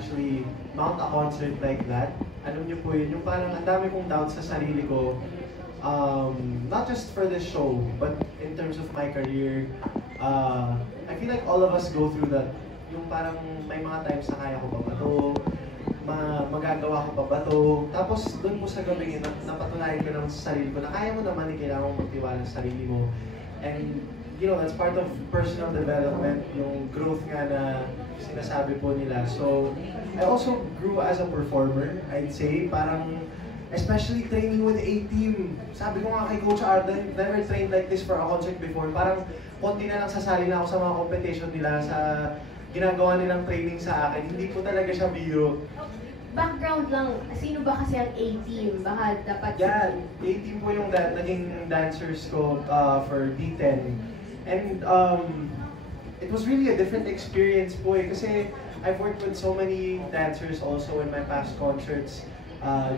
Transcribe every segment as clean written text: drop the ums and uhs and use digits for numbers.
actually mount a concert like that. Alam niyo po yun, yung parang ang dami kong doubts sa sarili ko. Not just for this show, but in terms of my career. I feel like all of us go through that. Yung parang may mga times na kaya ko pa ba to, magagawa ko pa ba to. Tapos doon po sa gabi yun, napatunayan ko naman sa sarili ko na kaya mo naman, kailangan mong magtiwala sa sarili mo. And you know, that's part of personal development, yung growth nga na sinasabi po nila. So, I also grew as a performer, I'd say. Parang, especially training with A-Team. Sabi ko nga kay Coach Arden, never trained like this for a concert before. Parang, konti na lang sasali na ako sa mga competition nila, sa ginagawa nilang training sa akin. Hindi po talaga siya biro. Background lang, sino ba kasi ang A-Team? Baka dapat... Yan, A-Team po yung naging dancers ko for D10. And it was really a different experience po eh, kasi I've worked with so many dancers also in my past concerts,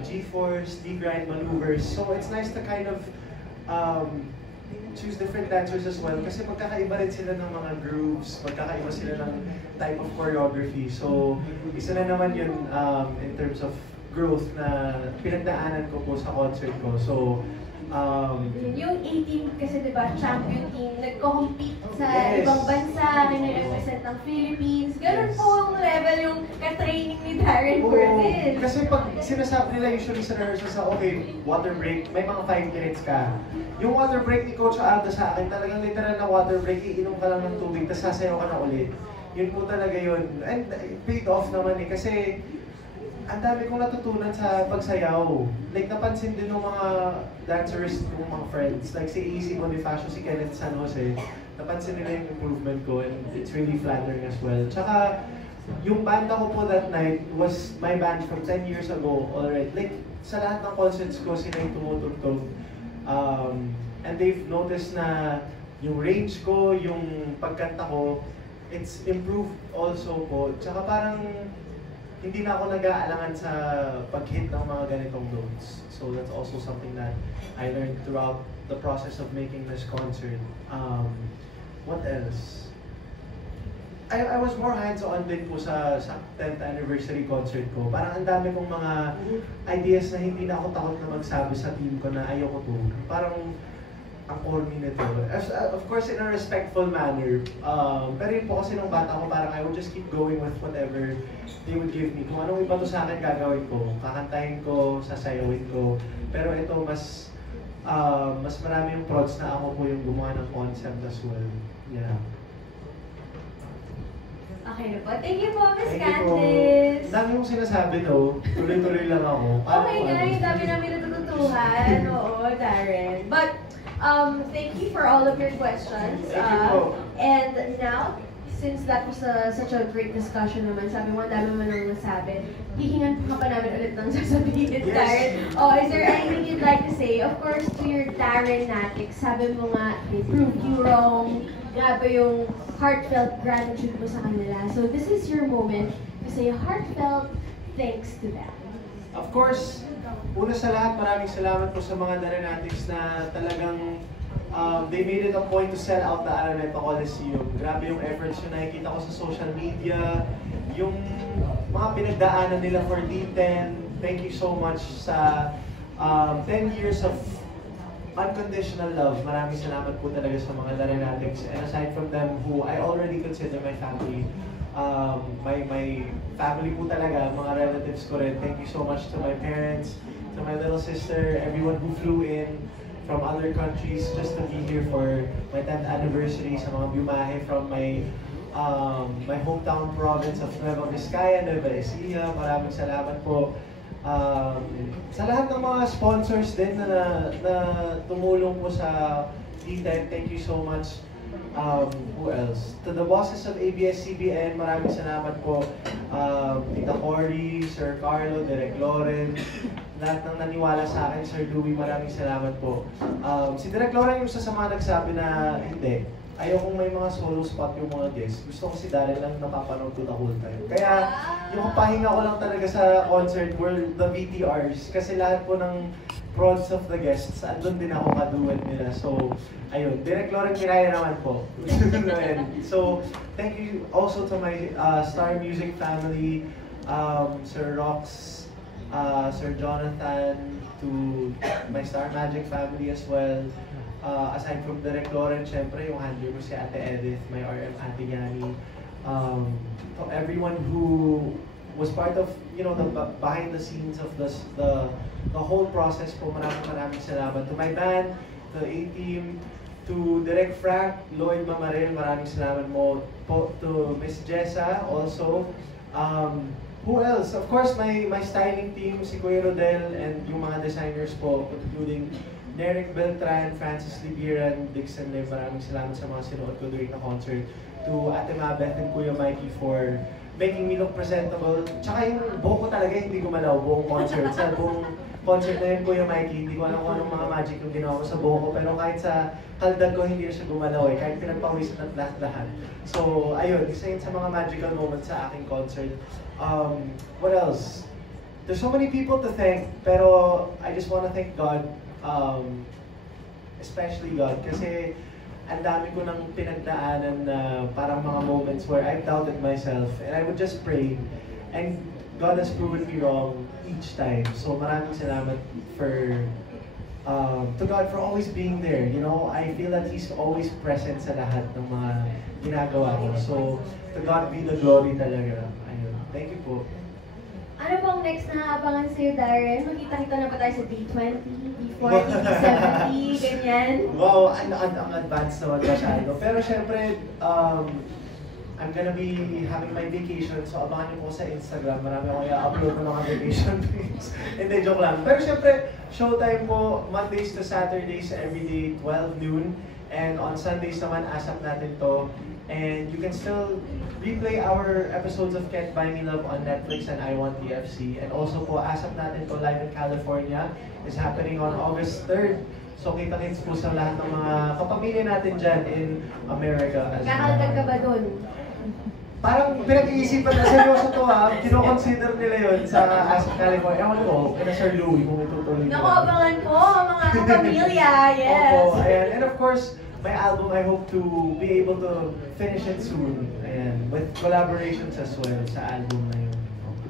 G-Force, D-Grind maneuvers, so it's nice to kind of choose different dancers as well kasi magkakaiba rin sila ng mga grooves, magkakaiba sila ng type of choreography, so isa na naman yun in terms of growth na pinagdaanan ko po sa concert ko. So yung A-Team kasi diba, champion team, nagko-compete sa ibang bansa, nire-represent ng Philippines. Ganun po yung level yung ka-training ni Darren Curtis. Kasi pag sinasabi nila usually sa rehearsals na, okay, water break, may mga 5 minutes ka. Yung water break ni Coach Aldo sa akin, talagang literal na water break, iinom ka lang ng tubig, tapos sasayaw ka na ulit. Yun po talaga yun. And paid off naman eh, kasi ang dami kong natutunan sa pagsayaw. Like, napansin din ng mga dancers, ng mga friends. Like, si Easy Bonifacio, si Kenneth San Jose. Napansin nila yung improvement ko and it's really flattering as well. Tsaka, yung banda ko po that night was my band from 10 years ago already. Like, sa lahat ng concerts ko, sila yung tumutugtog. And they've noticed na yung range ko, yung pagkanta ko, it's improved also po. Tsaka parang, hindi na ako nag-aalangan sa pag-hit ng mga ganitong notes. So that's also something that I learned throughout the process of making this concert. What else? I was more hands-on din po sa 10th anniversary concert ko. Parang ang dami kong mga ideas na hindi na ako takot na magsabi sa team ko na ayoko to. Parang ang corny nito. Of course, in a respectful manner. Pero yun po kasi nung bata ko, parang I would just keep going with whatever they would give me. Kung anong iba to sa akin, gagawin ko. Kakantahin ko, sasayawin ko. Pero ito, mas marami yung prods na ako po yung gumawa ng concept as well. Yeah. Okay na po. Thank you po, Miss Candice. Dami yung sinasabi to. Tuloy-tuloy lang ako. Okay guys, dami namin natututuhan. Oo, Darren. But, thank you for all of your questions. And now, since that was such a great discussion naman, sabi mo, dami mo nang nasabi, hihingan pa namin ulit ng sasabihin, Darren. Oh, is there anything you'd like to say? Of course, to your Darren Natics, sabi mo nga, they proved you wrong. Grabe yung heartfelt gratitude mo sa kanila. So this is your moment to say a heartfelt thanks to them. Of course, una sa lahat, maraming salamat po sa mga Darrenatics na talagang they made it a point to sell out the Araneta Coliseum. Grabe yung efforts yung nakikita ko sa social media, yung mga pinagdaanan nila for D10. Thank you so much sa 10 years of unconditional love. Maraming salamat po talaga sa mga Darrenatics. And aside from them, who I already consider my family, my family po talaga, mga relatives ko rin. Thank you so much to my parents, to my little sister, everyone who flew in from other countries just to be here for my 10th anniversary, sa mga bumahe from my hometown province of Nueva Vizcaya, Nueva Ecija. Maraming salamat po. Sa lahat ng mga sponsors din na tumulong po sa D10, thank you so much. Who else? To the bosses of ABS-CBN, maraming salamat po. Tita Cory, Sir Carlo, Direk Loren, lahat ng naniwala sa akin, Sir Louie, maraming salamat po. Si Direk Loren yung isa sa mga nagsabi na hindi. Ayokong may mga solo spot yung mga guests. Gusto ko si Darren lang napapanood to the whole time. Kaya yung pahinga ko lang talaga sa concert were the VTRs. Kasi lahat po ng prods of the guests, andun din ako kaduet nila. So, ayun. Direk Loren Miraya naman po. So, thank you also to my Star Music family. Sir Rox, Sir Jonathan, to my Star Magic family as well. Aside from Direk Lauren, syempre yung handler ko si Ate Edith, my RM Ate Yani. To everyone who was part of, you know, the behind the scenes of the whole process po, maraming salamat. To my band, the A-Team, to Direk Frank, Lloyd Mamaril, maraming salamat mo po. To Miss Jessa also. Who else? Of course, my styling team, si Kuya Rodel, and yung mga designers po, including Derek Beltran, Francis Libiran, Dixon Lim, maraming salamat sa mga sinuot ko during the concert. To Ate Mabeth and Kuya Mikey for making me look presentable. Tsaka yung buhok ko talaga hindi gumalaw buong concert. Sa buong concert na yun, Kuya Mikey, hindi ko alam kung anong mga magic yung ginawa ko sa buhok ko. Pero kahit sa kaldag ko, hindi na siya gumalaw eh. Kahit pinagpawisan at lahat-lahat. So, ayun, isa yun sa mga magical moments sa aking concert. What else? There's so many people to thank, pero I just want to thank God. Especially God. Kasi ang dami ko nang pinagdaanan na parang mga moments where I've doubted myself and I would just pray and God has proven me wrong each time. So maraming salamat to God for always being there. You know, I feel that He's always present sa lahat ng mga ginagawa ko. So to God be the glory talaga. Ayun. Thank you po. Ano bang next na abangan sa'yo, Darren? Makita-kita na ba tayo sa B20, B40, B70, ganyan? Wow, ang advanced naman masyado. Pero syempre, I'm gonna be having my vacation, so abangan niyo po sa Instagram. Marami akong i-upload ng mga vacation pics. Hindi, joke lang. Pero syempre, showtime po, Mondays to Saturdays, everyday, 12 noon. And on Sundays naman, ASAP natin to. And you can still replay our episodes of Can't Buy Me Love on Netflix and I Want TFC. And also po, ASAP natin to live in California is happening on August 3rd. So kita-kits po sa lahat ng mga kapamilya natin dyan in America. Kakaldag ka ba dun? Parang pinag-iisipan na seryoso to ha. Kino-consider nila yun sa ASAP California. Ewan ko, kina Sir Louie kung itutuloy Naku, abangan ko, mga kapamilya, yes! Opo, ayan. And of course, my album, I hope to be able to finish it soon. Ayan, with collaborations as well sa album na yun.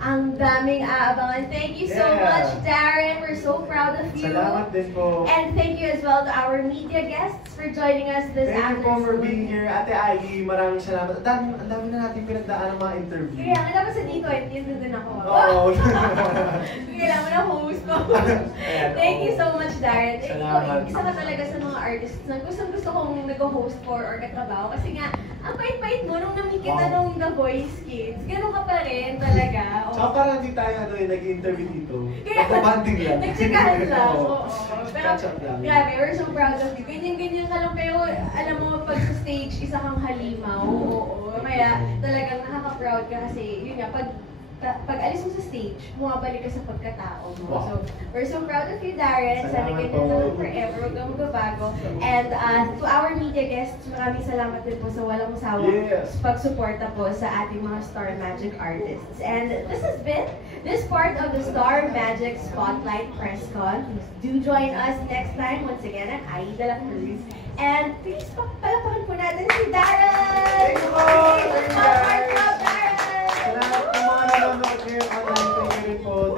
Ang daming aabangan. Thank you so much, Darren. We're so proud of you. Salamat din po. And thank you as well to our media guests for joining us this Thank you afternoon. po for being here. Ate Ivy, maraming salamat. Ang dami na natin pinagdaan ng mga interview. Kaya nga naman sa D20, yun din ako. Oo. Kailangan mo na host mo. Thank you so much, Darren. Salamat. Isa ka talaga sa mga artists na gusto kong nag-host for or katrabaho. Kasi nga, ang pait-pait mo nung namit kita nung The Voice Kids. Ganun ka pa rin talaga. Tsaka parang hindi tayo nag-interview dito. Kaya, Nagpabanding lang. Nagtsikahan lang. Oo. Pero, Catch up lang. grabe, we're so proud of you. Ganyan-ganyan ka lang kayo. Alam mo, pag sa stage, isa kang halimaw. Oo. Kaya talagang nakaka-proud ka kasi, yun nga, pag alis mo sa stage, bumabalik ka sa pagkatao mo. Wow. So, we're so proud of you, Darren. Sana Salamat ganyan po. lang forever. Huwag kang magbabago. And to our media guests, maraming salamat din po sa walang sawang pagsuporta po sa ating mga Star Magic artists. And this has been this part of the Star Magic Spotlight Press Con. Please do join us next time once again at IE de la Cruz. And please, palapakan po natin si Darren! Thank you po! Thank you, Darren! Salamat po mga nanonood ngayon online. Thank you rin po.